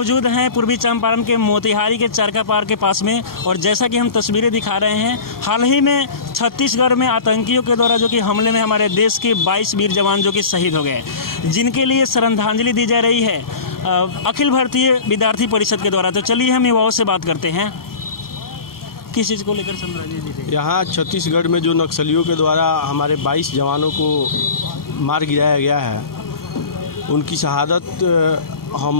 मौजूद हैं पूर्वी चंपारण के मोतिहारी के चरका पार के पास में, और जैसा कि हम तस्वीरें दिखा रहे हैं, हाल ही में छत्तीसगढ़ में आतंकियों के द्वारा जो कि हमले में हमारे देश के 22 वीर जवान जो कि शहीद हो गए, जिनके लिए श्रद्धांजलि दी जा रही है अखिल भारतीय विद्यार्थी परिषद के द्वारा। तो चलिए हम युवाओं से बात करते हैं, किस चीज़ को लेकर श्रद्धांजलि दी गई। यहाँ छत्तीसगढ़ में जो नक्सलियों के द्वारा हमारे 22 जवानों को मार गिराया गया है, उनकी शहादत हम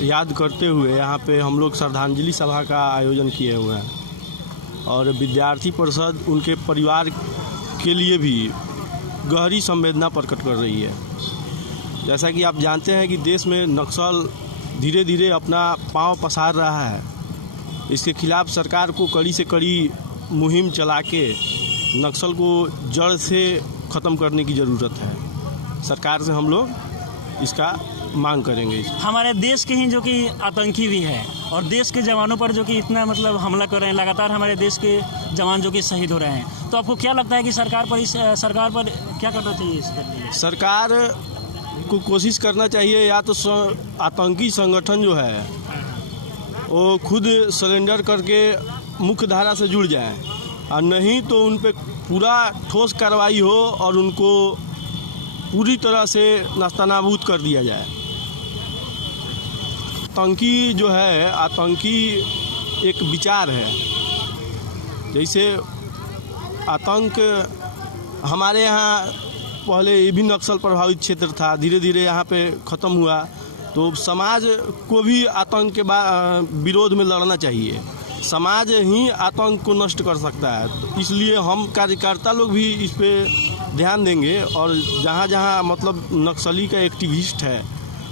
याद करते हुए यहाँ पे हम लोग श्रद्धांजलि सभा का आयोजन किए हुए हैं, और विद्यार्थी परिषद उनके परिवार के लिए भी गहरी संवेदना प्रकट कर रही है। जैसा कि आप जानते हैं कि देश में नक्सल धीरे धीरे अपना पांव पसार रहा है। इसके खिलाफ सरकार को कड़ी से कड़ी मुहिम चला के नक्सल को जड़ से ख़त्म करने की ज़रूरत है। सरकार से हम लोग इसका मांग करेंगे। हमारे देश के ही जो कि आतंकी भी है और देश के जवानों पर जो कि इतना मतलब हमला कर रहे हैं, लगातार हमारे देश के जवान जो कि शहीद हो रहे हैं, तो आपको क्या लगता है कि सरकार पर क्या करना चाहिए इसके लिए? सरकार को कोशिश करना चाहिए, या तो आतंकी संगठन जो है वो खुद सरेंडर करके मुख्य धारा से जुड़ जाए, और नहीं तो उन पे पूरा ठोस कार्रवाई हो और उनको पूरी तरह से नास्तानाबूद कर दिया जाए। आतंकी जो है, आतंकी एक विचार है। जैसे आतंक हमारे यहाँ पहले ये भी नक्सल प्रभावित क्षेत्र था, धीरे धीरे यहाँ पे ख़त्म हुआ, तो समाज को भी आतंक के विरोध में लड़ना चाहिए। समाज ही आतंक को नष्ट कर सकता है, तो इसलिए हम कार्यकर्ता लोग भी इस पे ध्यान देंगे, और जहाँ जहाँ मतलब नक्सली का एक्टिविस्ट है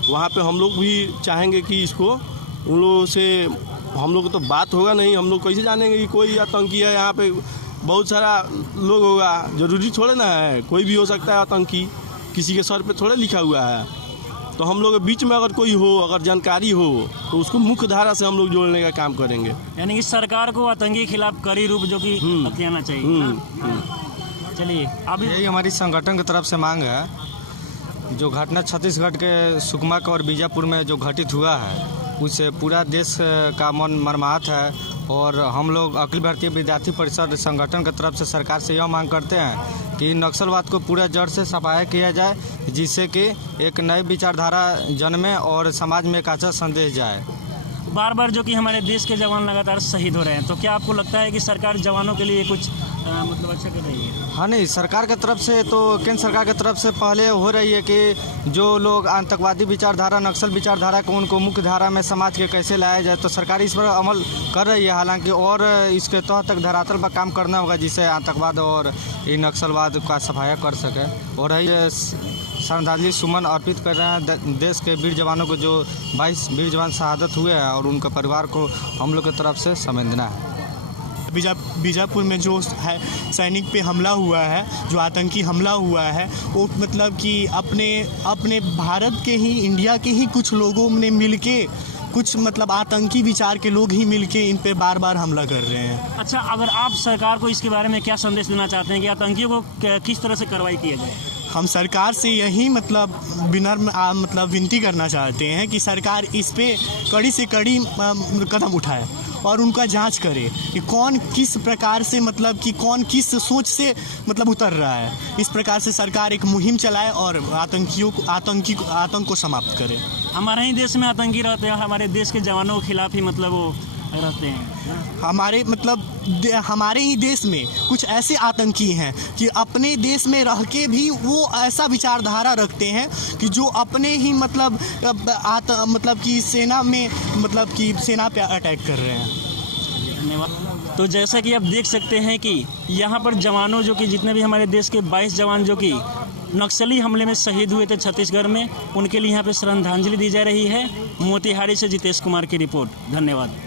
वहाँ पे हम लोग भी चाहेंगे कि इसको उन लोगों से हम लोग तो बात होगा नहीं, हम लोग कैसे जानेंगे कि कोई आतंकी है। यहाँ पे बहुत सारा लोग होगा, ज़रूरी थोड़े ना है कोई भी हो सकता है आतंकी, किसी के सर पे थोड़े लिखा हुआ है। तो हम लोग के बीच में अगर कोई हो, अगर जानकारी हो, तो उसको मुख्य धारा से हम लोग जोड़ने का काम करेंगे। यानी कि सरकार को आतंकी के खिलाफ कड़ी रूप जो कि अपनाना चाहिए। चलिए, अब यही हमारी संगठन की तरफ से मांग है। जो घटना छत्तीसगढ़ के सुकमा और बीजापुर में जो घटित हुआ है, उससे पूरा देश का मन मर्माहत है, और हम लोग अखिल भारतीय विद्यार्थी परिषद संगठन की तरफ से सरकार से यह मांग करते हैं कि नक्सलवाद को पूरा जड़ से सफाया किया जाए, जिससे कि एक नई विचारधारा जन्मे और समाज में एक अच्छा संदेश जाए। बार बार जो कि हमारे देश के जवान लगातार शहीद हो रहे हैं, तो क्या आपको लगता है कि सरकार जवानों के लिए कुछ मतलब अच्छा कर रही है? हाँ, नहीं, सरकार की तरफ से तो केंद्र सरकार की तरफ से पहले हो रही है कि जो लोग आतंकवादी विचारधारा, नक्सल विचारधारा को उनको मुख्य धारा में समाज के कैसे लाया जाए, तो सरकार इस पर अमल कर रही है। हालांकि और इसके तह तक धरातल पर काम करना होगा, जिससे आतंकवाद और नक्सलवाद का सफाया कर सके। और यही श्रद्धांजलि सुमन अर्पित कर रहे हैं देश के वीर जवानों को, जो 22 वीर जवान शहादत हुए हैं, और उनके परिवार को हम लोग की तरफ से संवेदना है। बीजापुर में जो है सैनिक पे हमला हुआ है, जो आतंकी हमला हुआ है, वो मतलब कि अपने भारत के ही, इंडिया के ही कुछ लोगों ने मिलके, कुछ मतलब आतंकी विचार के लोग ही मिलके इन पे बार बार हमला कर रहे हैं। अच्छा, अगर आप सरकार को इसके बारे में क्या संदेश देना चाहते हैं कि आतंकियों को किस तरह से कार्रवाई किया जाए? हम सरकार से यही मतलब मतलब विनती करना चाहते हैं कि सरकार इस पे कड़ी से कड़ी कदम उठाए और उनका जांच करे कि कौन किस प्रकार से मतलब कि कौन किस सोच से मतलब उतर रहा है। इस प्रकार से सरकार एक मुहिम चलाए और आतंक को समाप्त करे। हमारे ही देश में आतंकी रहते हैं, हमारे देश के जवानों के खिलाफ ही मतलब वो रहते हैं। हमारे ही देश में कुछ ऐसे आतंकी हैं कि अपने देश में रह के भी वो ऐसा विचारधारा रखते हैं कि जो अपने ही मतलब कि सेना में मतलब कि सेना पे अटैक कर रहे हैं। धन्यवाद। तो जैसा कि आप देख सकते हैं कि यहाँ पर जवानों जो कि जितने भी हमारे देश के 22 जवान जो कि नक्सली हमले में शहीद हुए थे छत्तीसगढ़ में, उनके लिए यहाँ पे श्रद्धांजलि दी जा रही है। मोतिहारी से जितेश कुमार की रिपोर्ट। धन्यवाद।